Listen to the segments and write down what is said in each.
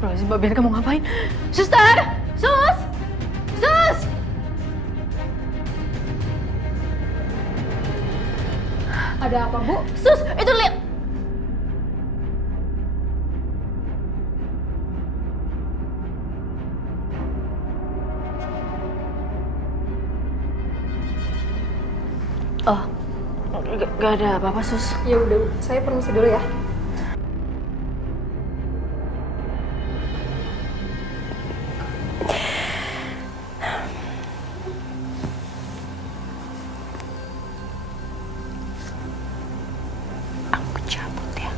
Astagfirullahaladzim, Mbak Bianca mau ngapain? Suster! Sus! Sus! Ada apa, Bu? Sus! Itu lihat! Oh, gak ada apa-apa, Sus. Ya udah, saya permisi dulu ya. Aku cabut ya.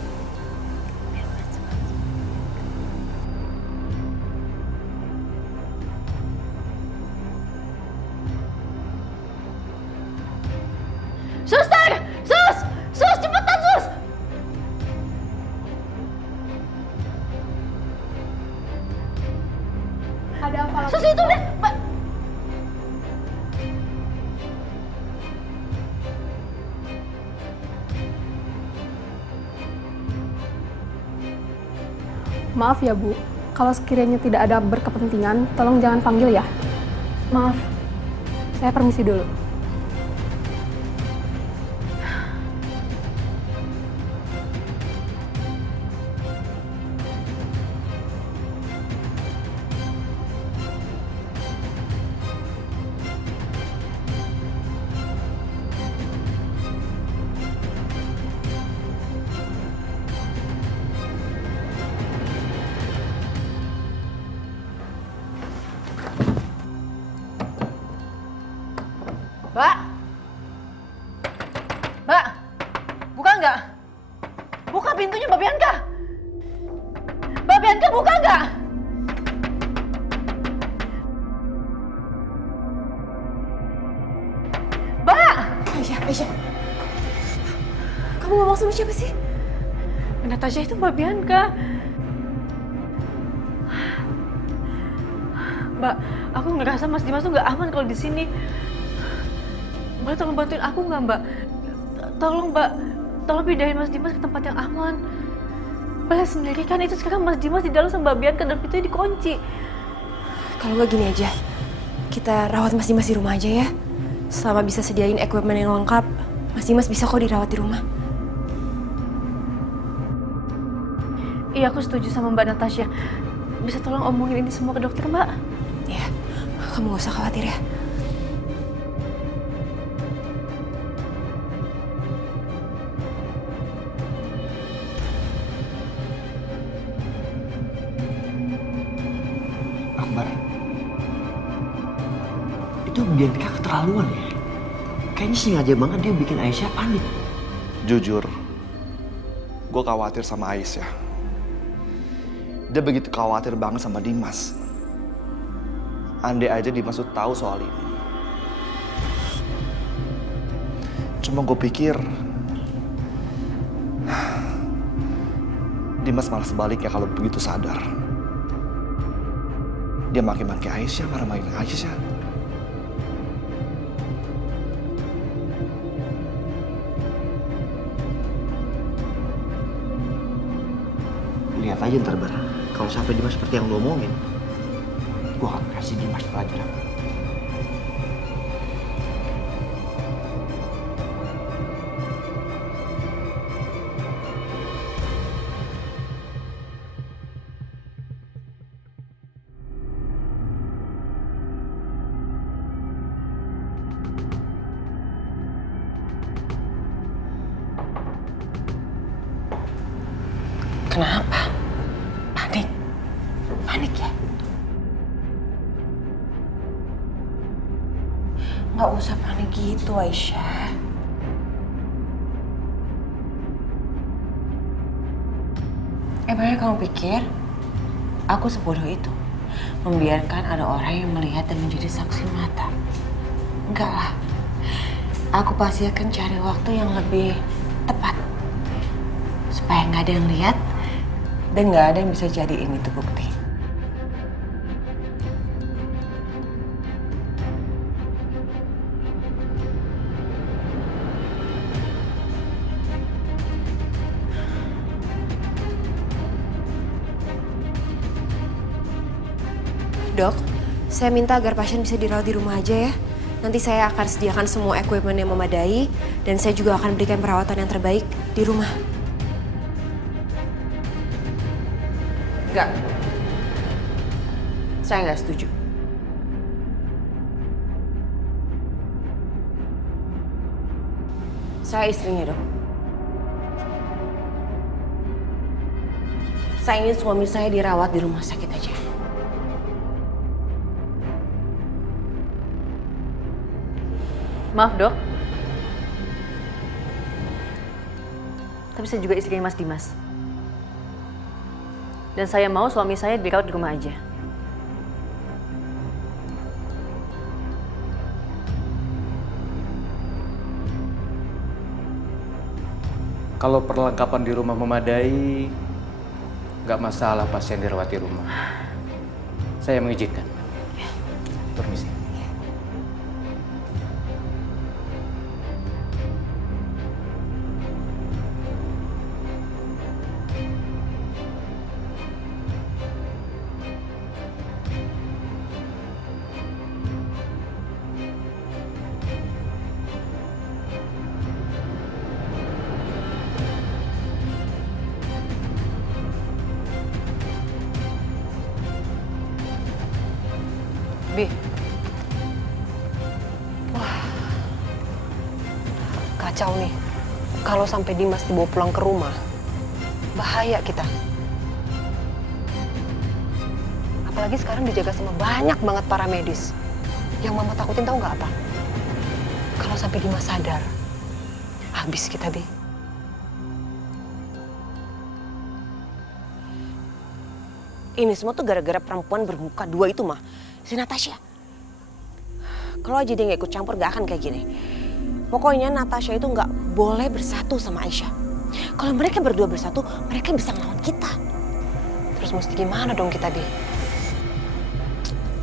Suster! Sus! Sus, cepetan, Sus! Ada apa lagi? Sus, itu lihat! Mbak. Maaf ya, Bu. Kalau sekiranya tidak ada berkepentingan, tolong jangan panggil ya. Maaf. Saya permisi dulu. Mbak? Mbak? Buka nggak? Buka pintunya, Mbak Bianca! Mbak Bianca, buka nggak? Mbak! Aisyah. Kamu ngomong sama siapa sih? Natasha, itu Mbak Bianca. Mbak, aku ngerasa Mas Dimas tuh nggak aman kalau di sini. Mbak, tolong bantuin aku nggak, Mbak? Tolong, Mbak. Tolong pindahin Mas Dimas ke tempat yang aman. Mbak lihat sendiri kan, itu sekarang Mas Dimas di dalam sama Mbak Bianca dan pintunya dikunci. Kalau nggak gini aja, kita rawat Mas Dimas di rumah aja ya. Selama bisa sediain equipment yang lengkap, Mas Dimas bisa kok dirawat di rumah. Iya, aku setuju sama Mbak Natasha. Bisa tolong omongin ini semua ke dokter, Mbak? Ya, kamu gak usah khawatir ya. Akbar, itu Bianca keterlaluan ya. Kayaknya sengaja banget dia bikin Aisyah panik. Jujur, gue khawatir sama Aisyah. Dia begitu khawatir banget sama Dimas. Andai aja Dimas tuh tahu soal ini. Cuma gue pikir Dimas malah sebaliknya kalau begitu sadar. Dia maki-maki Aisyah, marah-marahin Aisyah. Lihat aja ntar Bar, kalau sampai Dimas seperti yang lo omongin, gue akan kasih Dimas pelajaran. Kenapa? Panik? Panik ya? Nggak usah panik gitu, Aisyah. Emangnya kamu pikir aku sebodoh itu? Membiarkan ada orang yang melihat dan menjadi saksi mata? Enggak lah. Aku pasti akan cari waktu yang lebih tepat. Supaya nggak ada yang lihat dan nggak ada yang bisa jadiin itu bukti. Dok, saya minta agar pasien bisa dirawat di rumah aja ya. Nanti saya akan sediakan semua equipment yang memadai dan saya juga akan berikan perawatan yang terbaik di rumah. Enggak. Saya nggak setuju. Saya istrinya, Dok. Saya ingin suami saya dirawat di rumah sakit aja. Maaf dok, tapi saya juga istrinya Mas Dimas. Dan saya mau suami saya dirawat di rumah aja. Kalau perlengkapan di rumah memadai, nggak masalah pasien dirawat di rumah. Saya mengizinkan. Permisi. Bi. Wah. Kacau nih. Kalau sampai Dimas dibawa pulang ke rumah, bahaya kita. Apalagi sekarang dijaga sama banyak banget para medis. Yang mama takutin tahu nggak apa? Kalau sampai Dimas sadar, habis kita, Bi. Ini semua tuh gara-gara perempuan bermuka dua itu mah. Si Natasha. Kalau aja dia nggak ikut campur gak akan kayak gini. Pokoknya Natasha itu nggak boleh bersatu sama Aisyah. Kalau mereka berdua bersatu, mereka bisa ngelawan kita. Terus mesti gimana dong kita, Bi?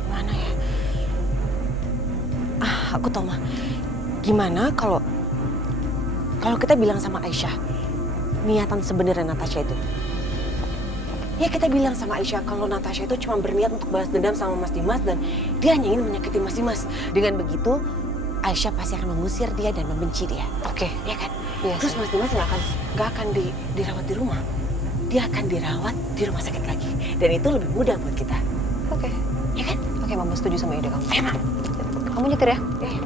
Mana ya? Aku tahu mah. Gimana kalau kita bilang sama Aisyah niatan sebenarnya Natasha itu? Ya kita bilang sama Aisyah kalau Natasha itu cuma berniat untuk balas dendam sama Mas Dimas dan dia hanya ingin menyakiti Mas Dimas. Dengan begitu, Aisyah pasti akan mengusir dia dan membenci dia. Oke. Ya kan? Yes. Terus Mas Dimas nggak akan dirawat di rumah. Dia akan dirawat di rumah sakit lagi. Dan itu lebih mudah buat kita. Oke. Ya kan? Oke, Mama setuju sama ide kamu. Ayo, Mam. Kamu nyetir ya? Iya.